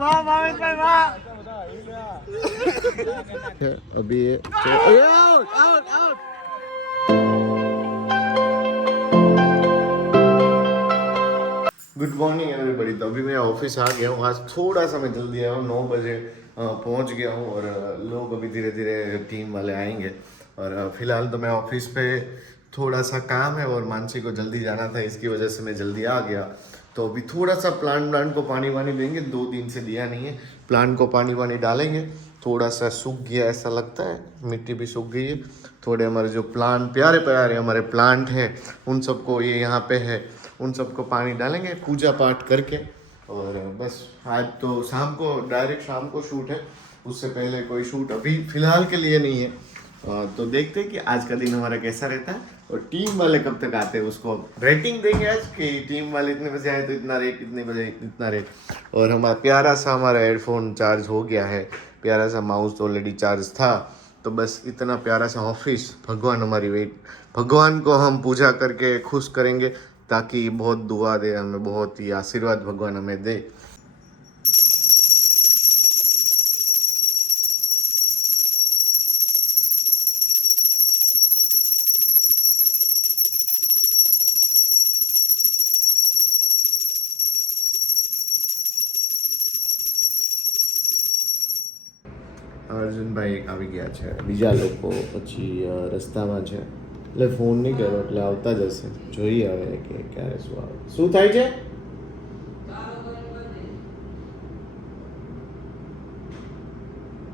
वाह भावेश भाई वाह। अभी ये out out out. Good morning everybody. तो अभी मैं ऑफिस आ गया हूँ। आज थोड़ा सा मैं जल्दी आया हूँ, 9 बजे पहुँच गया हूँ और लोग अभी धीरे धीरे टीम वाले आएंगे। और फिलहाल तो मैं ऑफिस पे थोड़ा सा काम है और मानसी को जल्दी जाना था, इसकी वजह से मैं जल्दी आ गया। तो अभी थोड़ा सा प्लांट को पानी वानी देंगे, 2 दिन से दिया नहीं है। प्लांट को पानी वानी डालेंगे। थोड़ा सा सूख गया ऐसा लगता है, मिट्टी भी सूख गई है। थोड़े हमारे जो प्लांट प्यारे प्यारे हमारे प्लांट हैं उन सबको, ये यहाँ पे है, उन सबको पानी डालेंगे पूजा पाठ करके। और बस आज तो शाम को, डायरेक्ट शाम को शूट है, उससे पहले कोई शूट अभी फ़िलहाल के लिए नहीं है। तो देखते हैं कि आज का दिन हमारा कैसा रहता है और टीम वाले कब तक आते हैं, उसको रेटिंग देंगे आज कि टीम वाले इतने बजे आए तो इतना रेट, इतने बजे इतना रेट। और हमारा प्यारा सा हमारा हेडफोन चार्ज हो गया है, प्यारा सा माउस ऑलरेडी चार्ज था। तो बस इतना प्यारा सा ऑफिस, भगवान हमारी वेट, भगवान को हम पूजा करके खुश करेंगे ताकि बहुत दुआ दे हमें, बहुत ही आशीर्वाद भगवान हमें दे। અર્જુનભાઈ એક આવી ગયા છે, બીજા લોકો પછી રસ્તામાં છે, એટલે ફોન નહીં કર્યો, એટલે આવતા જ હશે, જોઈએ હવે કે ક્યારે શું આવે, શું થાય છે।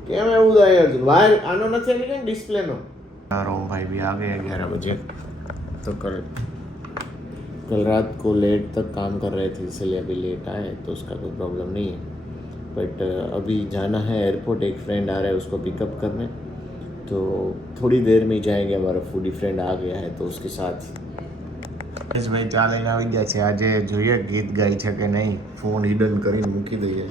કેમ એવું થાય અર્જુન? વાયર આનો નથી આવી ગયો ડિસ્પ્લેનો। रोम भाई भी आ गए 11 बजे। तो कल रात को लेट तक काम कर रहे थे, इसलिए अभी लेट आए, तो उसका कोई प्रॉब्लम नहीं है। बट अभी जाना है एयरपोर्ट, एक फ्रेंड आ रहा है उसको पिकअप करने, तो थोड़ी देर में ही जाएंगे। हमारा फूडी फ्रेंड आ गया है तो उसके साथ ભાઈ ચા લઈને આવી ગયા છે। આજે જોઈએ ગીત ગાય છે કે નહીં, ફોન હિડન કરીને મૂકી દઈએ,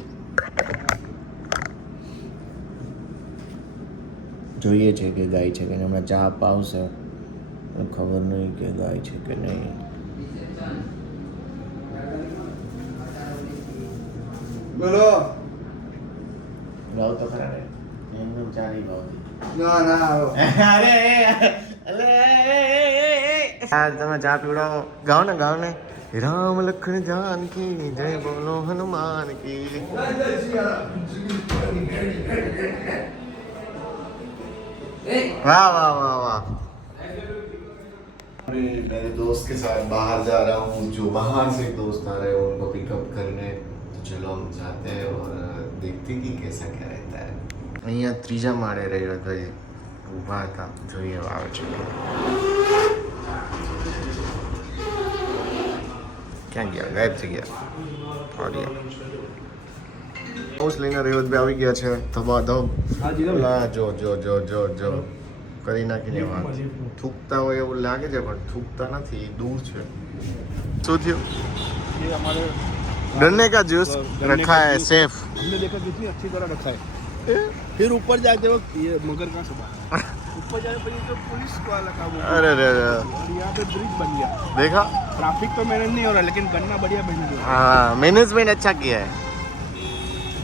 જોઈએ છે કે ગાય છે કે નહીં। હમણાં ચા અપાવશે, ખબર નહીં કે ગાય છે કે નહીં। બોલો ગાવ તો ખરા ને, એમને ચા નહીં ભાવતી। ના ના અરે અલે તમે ચા પીવડાવો, ગાઓ ને ગાઓ ને। રામ લખન જાનકી જય બોલો હનુમાન की। वाह वाह वाह वाह। मेरे दोस्त के साथ बाहर जा रहा हूँ, जो बाहर से दोस्त आ रहे हैं उनको पिकअप करने। तो चलो हम जाते हैं और देखते हैं कि कैसा क्या रहता है। અહીંયા ત્રીજા માળે રહ્યો હતો, ઊભા હતા, જોઈએ આવે છે ક્યાં ગયા, ગાયબ થઈ ગયા। હાઉસ લઈને રેવત ભાઈ આવી ગયા છે, ધબાધબ। લા જો જો જો જો જો કરી નાખીને વાત, થૂકતા હોય એવું લાગે છે પણ થૂકતા નથી, दूर છે। શું થયું? ये हमारे गन्ने का जूस रखा है सेफ। हमने देखा कितनी अच्छी तरह रखा है। फिर ऊपर जाते वक्त ये मगर कहाँ से बाहर ऊपर जाने पर ये तो पुलिस वाला काम हो गया। अरे रे रे, और यहाँ पे ब्रिज बन गया, देखा? ट्रैफिक तो मैनेज नहीं हो रहा, लेकिन गन्ना बढ़िया बन गया। हाँ, मैनेजमेंट अच्छा किया है।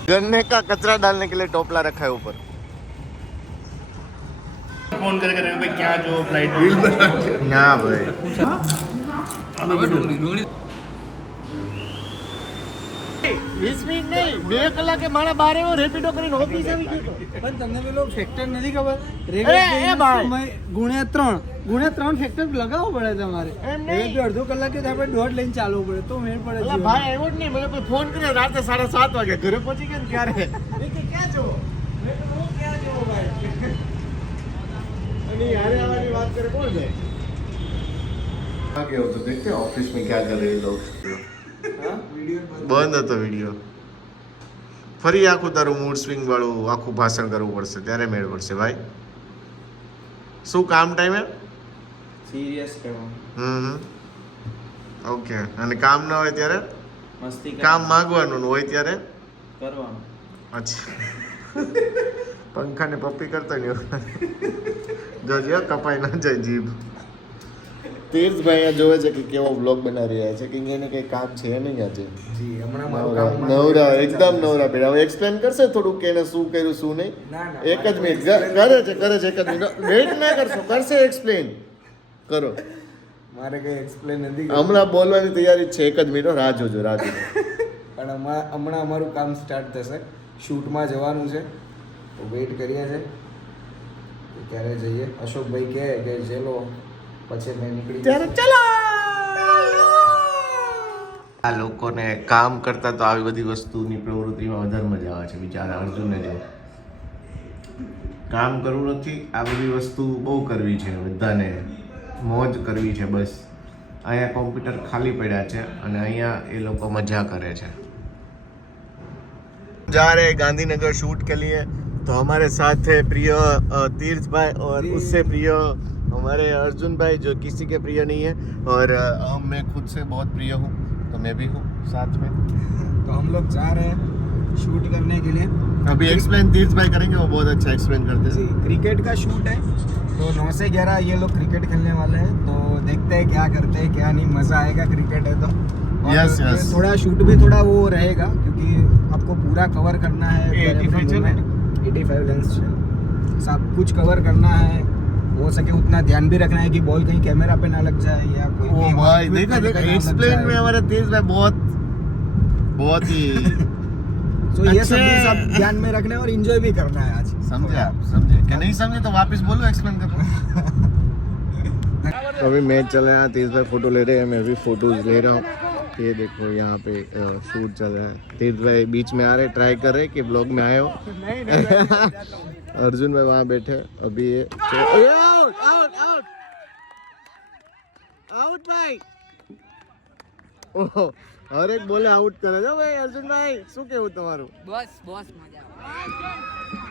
गन्ने का कचरा डालने के लिए टोपला रखा है ऊपर। फोन करके रहे भाई क्या जो फ्लाइट ना भाई 20 મિનિટ નહીં, 2 કલાકે મારા બારે રેપિડો કરીને ઓફિસ આવી ગયો। પણ તમને પેલો ફેક્ટર નથી ખબર? એ ભાઈ ગુણ્યા 3 ફેક્ટર લગાવવો પડે તમારે। રેપિડ અડધો કલાકે આપણે દોઢ લઈને ચાલવું પડે તો મેળ પડે। એટલે ભાઈ એવો જ નહીં, મને કોઈ ફોન કર્યો રાતે 7:30 વાગે, ઘરે પહોંચી ગયા ને ત્યારે ક્યાં છો? મેં તો હું ક્યાં જવો ભાઈ? અને યારે આવવાની વાત કરે કોણ જાય? आ गया हो तो देखते हैं ऑफिस में क्या कर रहे हैं लोग। બંધ હતો વિડીયો, ફરી આખું તારું મૂડ સ્વિંગ વાળું આખું ભાષણ કરવું પડશે ત્યારે મેળ પડશે ભાઈ। શું કામ ટાઈમે સિરિયસ કહેવાનું। ઓકે, અને કામ ના હોય ત્યારે મસ્તી કામ માંગવાનું, હોય ત્યારે કરવાનું। અચ્છા, પંખાને પપ્પી કરતો નહીં, જોજો કપાઈ ના જાય જીભ। તીર્થભાઈ અહીંયા જોવે છે કે કેવો બ્લોગ બનાવી રહ્યા છે કે એને કંઈ કામ છે નહીં આજે જી હમણાં મારું નવરા કામ નવરા એકદમ નવરા પડ્યા હવે એક્સપ્લેન કરશે થોડુંક કે એને શું કર્યું શું નહીં ના, એક જ મિનિટ કરે છે એક જ મિનિટ વેઇટ ના કરશો કરશે એક્સપ્લેન કરો મારે કઈ એક્સપ્લેન નથી હમણાં બોલવાની તૈયારી જ છે એક જ મિનિટ રાહ જોજો રાહ જોજો પણ હમણાં અમારું કામ સ્ટાર્ટ થશે શૂટમાં જવાનું છે તો વેઇટ કરીએ છે કે ક્યારે જઈએ અશોકભાઈ કહે કે ચલો પછી મેં નીકળી ત્યારે ચલો આ લોકોને કામ કરતા તો આવી બધી વસ્તુની પ્રવૃત્તિમાં વધારે મજા આવે છે બિચારા અર્જુનને જો કામ કરવું નથી આ બધી વસ્તુ બહુ કરવી છે બધાને મોજ કરવી છે બસ અહીંયા કોમ્પ્યુટર ખાલી પડ્યા છે અને અહીંયા એ લોકો મજા કરે છે जा रहे हैं गांधीनगर शूट के लिए तो हमारे साथ है प्रिय तीर्थ भाई और उससे प्रिय हमारे अर्जुन भाई जो किसी के प्रिय नहीं है और मैं खुद से बहुत प्रिय हूँ तो मैं भी हूँ साथ में तो हम लोग जा रहे हैं शूट करने के लिए अभी एक्सप्लेन तीर्थ भाई करेंगे वो बहुत अच्छा एक्सप्लेन करते जी हैं क्रिकेट का शूट है तो 9 से 11 ये लोग क्रिकेट खेलने वाले हैं तो देखते हैं क्या करते हैं क्या नहीं मज़ा आएगा क्रिकेट है तो और Yes, ये yes. थोड़ा शूट भी थोड़ा वो रहेगा क्योंकि आपको पूरा कवर करना है 85 है ना? 85 लेंस है सब कुछ कवर करना है हो सके उतना ध्यान भी रखना है कि बॉल कहीं कैमरा पे ना लग जाए या कोई ओ भी भाई equipment देखा पे देखा ना लग एक्सप्लेन जाए। में हमारे तीर्थ भाई बहुत बहुत ही तो ये सब भी अच्छे- सब ध्यान में रखना है और एंजॉय भी करना है आज समझे आप समझे क्या नहीं समझे तो वापस बोलो एक्सप्लेन करो अभी मैच चल रहा है तीर्थ भाई फोटो ले रहे हैं मैं भी फोटोज ले रहा हूँ ये देखो यहाँ पे शूट चल रहा है तीर्थ भाई बीच में आ रहे ट्राई कर रहे कि ब्लॉग में आए हो अर्जुन भाई वहाँ बैठे अभी ये आउट आउट आउट आउट भाई ઓહો હર એક બોલે આઉટ કરે છે ભાઈ અર્જુનભાઈ શું કેવું તમારું બસ બસ મજા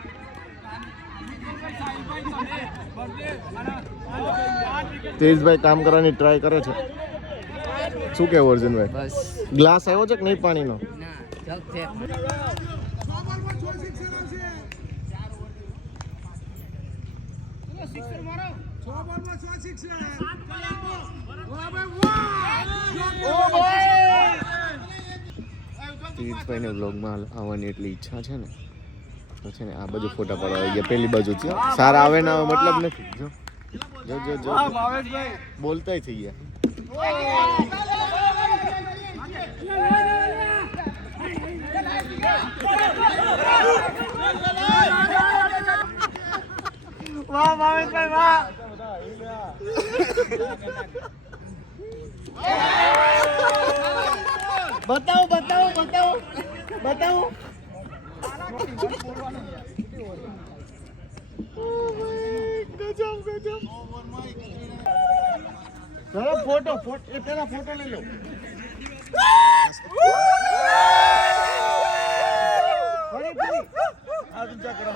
તેજભાઈ કામ કરવાની ટ્રાય કરે છે શું કેવું અર્જુનભાઈ બસ ગ્લાસ આવ્યો છે કે નહીં પાણીનો ના જગ છે તીર્થભાઈને વ્લોગમાં આવવાની એટલી ઈચ્છા છે ને તો છે ને આ બાજુ ફોટા પાડવા આવી ગયા પેલી બાજુથી સારા આવે ના આવે મતલબ નથી જો જો જો જો બોલતાય થઈ ગયા વાહ ભાવેશભાઈ વાહ બતાવો બતાવો બતાવો બતાવો ચલો ફોટો એ પેલા ફોટો લઈ લો ફરી હાથ ઊંચા કરો